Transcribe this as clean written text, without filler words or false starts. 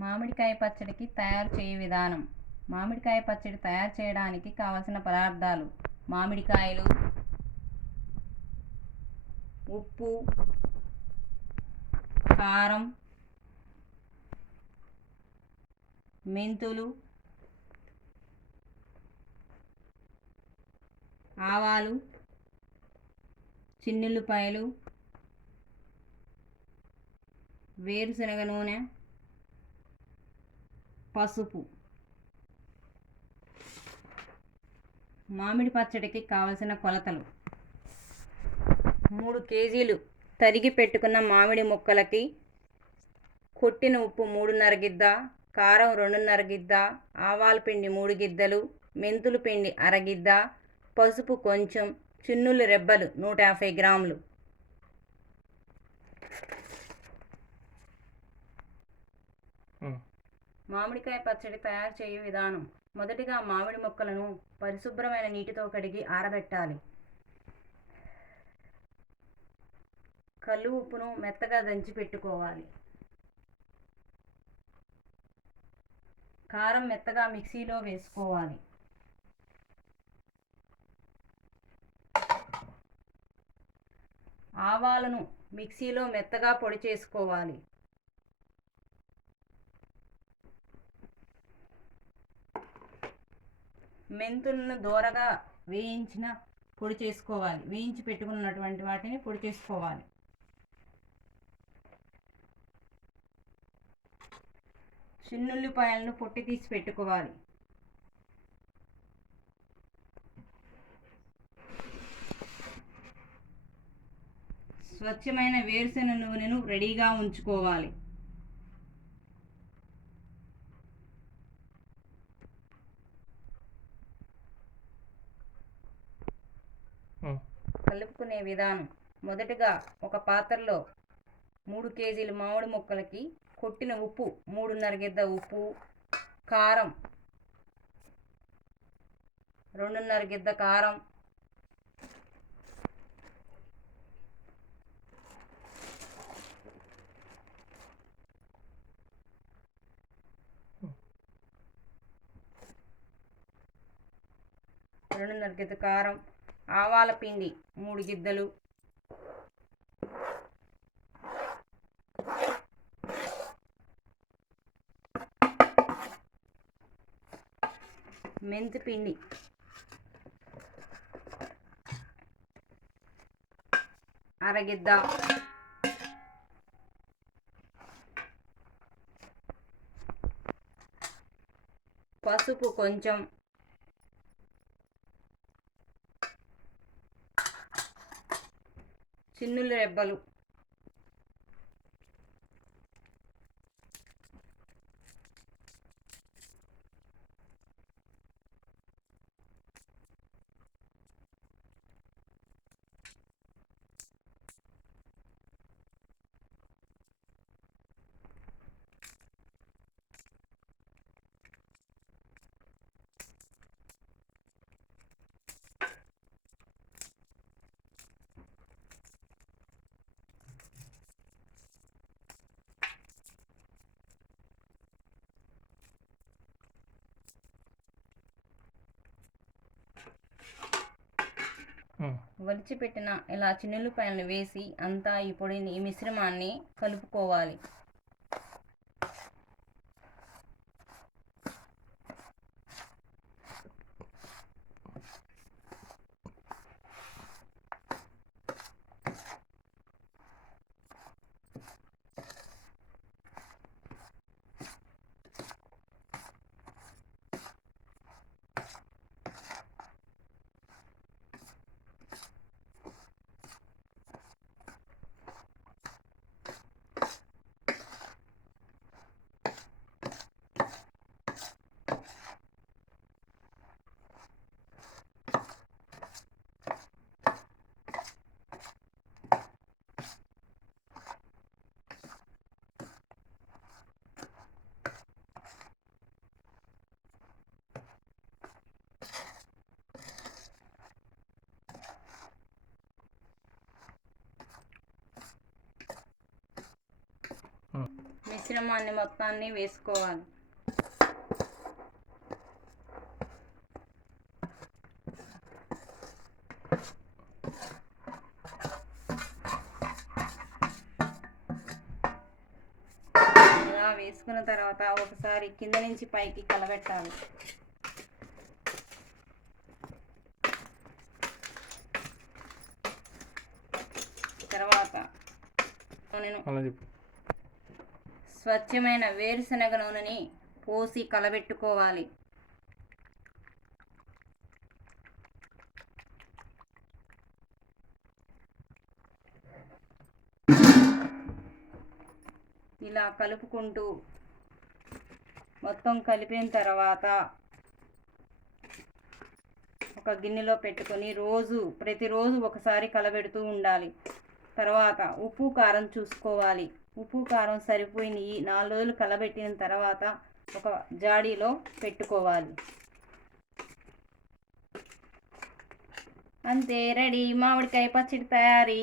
మామిడికాయ పచ్చడికి తయారు చేయు విధానం. మామిడికాయ పచ్చడి తయారు చేయడానికి కావలసిన పదార్థాలు: మామిడికాయలు, ఉప్పు, కారం, మెంతులు, ఆవాలు, చిన్నుల్లిపాయలు, వేరుశనగ నూనె, పసుపు. మామిడి పచ్చడికి కావలసిన కొలతలు: 3 కేజీలు తరిగి పెట్టుకున్న మామిడి ముక్కలకి కొట్టిన ఉప్పు 3½ గిద్ద, కారం 2½ గిద్ద, ఆవాల పిండి 3 గిద్దలు, మెంతుల పిండి అరగిద్ద, పసుపు కొంచెం, చిన్నులు రెబ్బలు 150 గ్రాములు. మామిడికాయ పచ్చడి తయారు చేయు విధానం. మొదటిగా మామిడి ముక్కలను పరిశుభ్రమైన నీటితో కడిగి ఆరబెట్టాలి. కల్లు ఉప్పును మెత్తగా దంచి పెట్టుకోవాలి. కారం మెత్తగా మిక్సీలో వేసుకోవాలి. ఆవాలను మిక్సీలో మెత్తగా పొడి చేసుకోవాలి. మెంతులను దోరగా వేయించి పెట్టుకున్నటువంటి వాటిని పొడి చేసుకోవాలి. చిన్నుల్లిపాయలను పొట్టి తీసి పెట్టుకోవాలి. స్వచ్ఛమైన వేరుశెనగ నూనెను రెడీగా ఉంచుకోవాలి. కలుపుకునే విధానం. మొదటగా ఒక పాత్రలో 3 కేజీల మామిడి ముక్కలకి కొట్టిన ఉప్పు 3½ గిద్ద ఉప్పు, కారం 2½ గిద్ద కారం, ఆవాల పిండి 3 గిద్దలు, మెంతి పిండి అరగిద్ద, పసుపు కొంచెం, చిన్నుల రెబ్బలు, వలిచిపెట్టిన ఇలా చిన్నుల్లిపాయలను వేసి అంతా ఈ మిశ్రమాన్ని కలుపుకోవాలి. మిశ్రమాన్ని మొత్తాన్ని వేసుకోవాలి. ఇలా వేసుకున్న తర్వాత ఒకసారి కింద నుంచి పైకి కలబెట్టాలి. తర్వాత స్వచ్ఛమైన వేరుశనగ నూనెని పోసి కలబెట్టుకోవాలి. ఇలా కలుపుకుంటూ మొత్తం కలిపిన తర్వాత ఒక గిన్నెలో పెట్టుకొని ప్రతిరోజు ఒకసారి కలబెడుతూ ఉండాలి. తర్వాత ఉప్పు కారం చూసుకోవాలి. ఉప్పు కారం సరిపోయినాయి 4 రోజులు కలబెట్టిన తర్వాత ఒక జాడీలో పెట్టుకోవాలి. అంతే, రెడీ, మామిడికాయ పచ్చడి తయారీ.